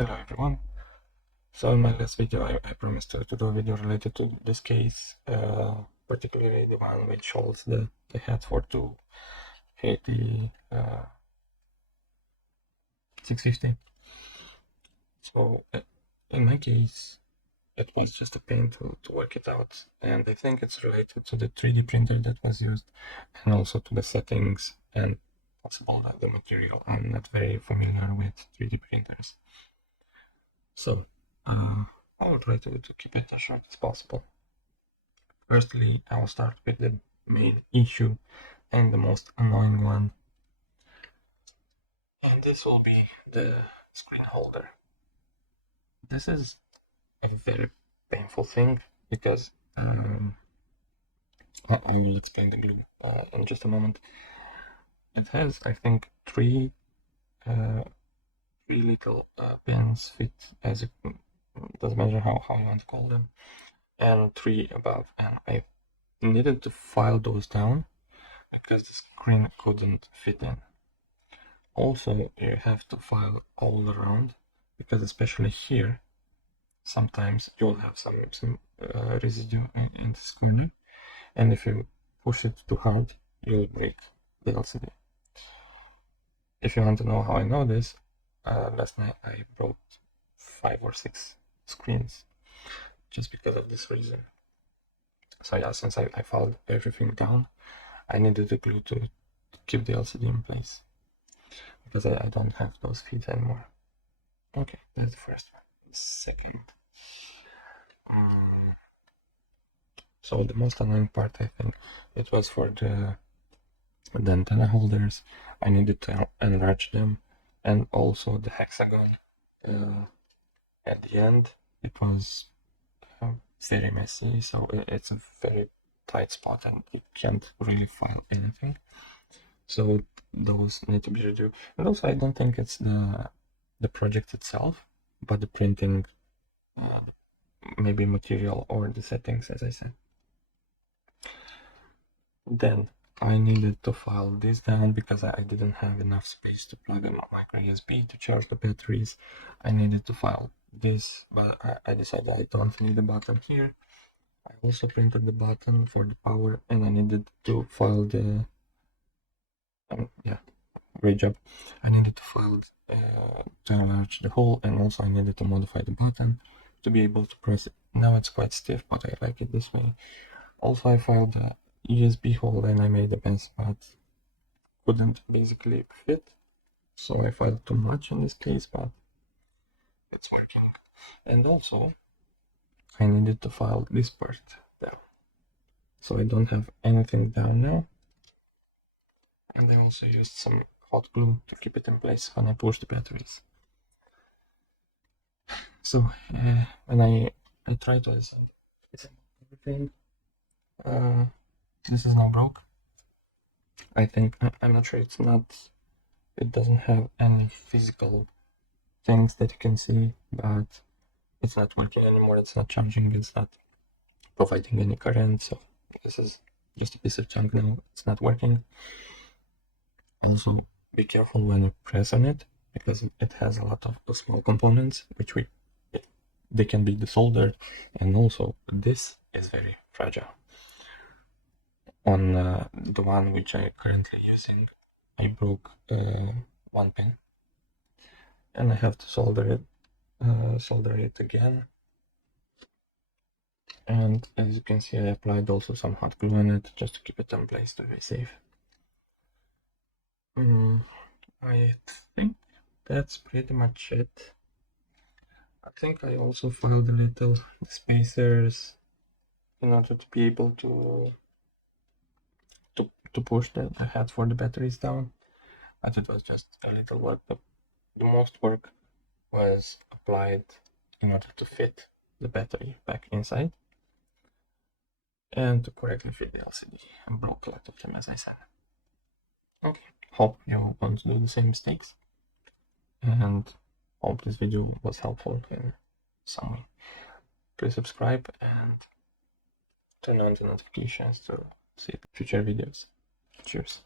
Hello everyone. So in my last video I promised to do a video related to this case, particularly the one which shows the head for 280 650. So in my case it was just a pain to work it out, and I think it's related to the 3D printer that was used and also to the settings and possible that the material. I'm not very familiar with 3D printers. So I will try to keep it as short as possible. Firstly, I will start with the main issue and the most annoying one. And this will be the screen holder. This is a very painful thing because I will explain the glue in just a moment. It has, I think, three little pins fit, as it doesn't matter how you want to call them, and three above, and I needed to file those down because the screen couldn't fit in. Also, you have to file all around because especially here sometimes you'll have some residue in this corner, and if you push it too hard you'll break the LCD. If you want to know how I know this, last night I broke 5 or 6 screens just because of this reason. So yeah, since I filed everything down, I needed the glue to keep the LCD in place because I don't have those feet anymore. Okay, that's the first one. Second, so the most annoying part, I think, it was for the antenna holders. I needed to enlarge them, and also the hexagon at the end. It was very messy, so it's a very tight spot and you can't really file anything. So those need to be redo. And also I don't think it's the project itself, but the printing, maybe material or the settings, as I said. Then I needed to file this down because I didn't have enough space to plug in a micro USB to charge the batteries. I needed to file this, but I decided I don't need the button here. I also printed the button for the power, and I needed to file the yeah, great job. I needed to file to enlarge the hole, and also I needed to modify the button to be able to press it. Now it's quite stiff, but I like it this way. Also I filed the USB hole and I made a mess, but couldn't basically fit, so I filed too much in this case, but it's working. And also I needed to file this part down, so I don't have anything down now. And I also used some hot glue to keep it in place when I push the batteries. So when I tried to assemble everything, this is now broke. I think, I'm not sure, it doesn't have any physical things that you can see, but it's not working anymore, it's not charging, it's not providing any current, so this is just a piece of junk now, it's not working. Also, be careful when you press on it, because it has a lot of small components, which they can be desoldered, and also this is very fragile. On the one which I currently using, I broke one pin, and I have to solder it again. And as you can see, I applied also some hot glue on it just to keep it in place to be safe. I think that's pretty much it. I think I also filed a little spacers in order to be able to push the head for the batteries down, but it was just a little work. The most work was applied in order to fit the battery back inside and to correctly fit the LCD. I broke a lot of them, as I said. Okay, hope you won't do the same mistakes, and hope this video was helpful in some way. Please subscribe and turn on the notifications to see future videos. Cheers.